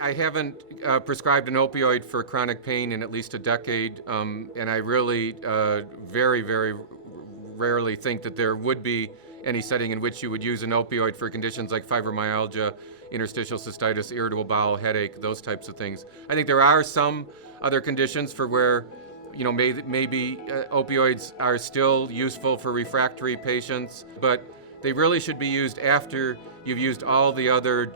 I haven't prescribed an opioid for chronic pain in at least a decade, and I really very, very rarely think that there would be any setting in which you would use an opioid for conditions like fibromyalgia, interstitial cystitis, irritable bowel, headache, those types of things. I think there are some other conditions for where maybe opioids are still useful for refractory patients, but they really should be used after you've used all the other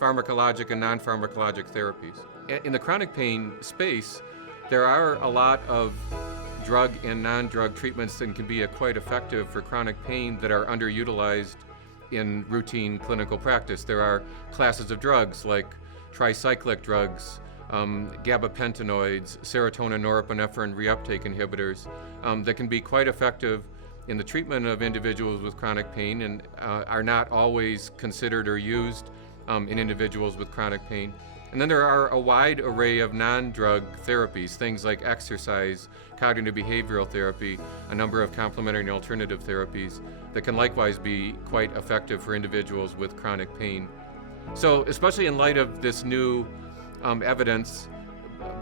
pharmacologic and non-pharmacologic therapies. In the chronic pain space, there are a lot of drug and non-drug treatments that can be quite effective for chronic pain that are underutilized in routine clinical practice. There are classes of drugs like tricyclic drugs, gabapentinoids, serotonin norepinephrine reuptake inhibitors that can be quite effective in the treatment of individuals with chronic pain and are not always considered or used in individuals with chronic pain. And then there are a wide array of non-drug therapies, things like exercise, cognitive behavioral therapy, a number of complementary and alternative therapies that can likewise be quite effective for individuals with chronic pain. So especially in light of this new evidence,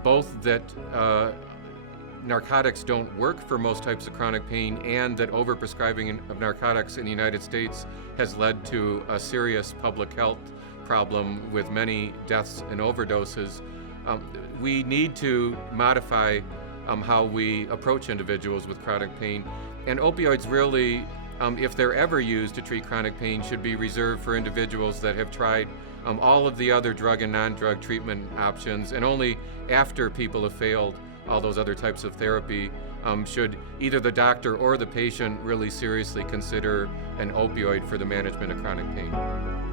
both that narcotics don't work for most types of chronic pain and that overprescribing of narcotics in the United States has led to a serious public health problem with many deaths and overdoses, we need to modify how we approach individuals with chronic pain. And opioids really, if they're ever used to treat chronic pain, should be reserved for individuals that have tried all of the other drug and non-drug treatment options, and only after people have failed all those other types of therapy should either the doctor or the patient really seriously consider an opioid for the management of chronic pain.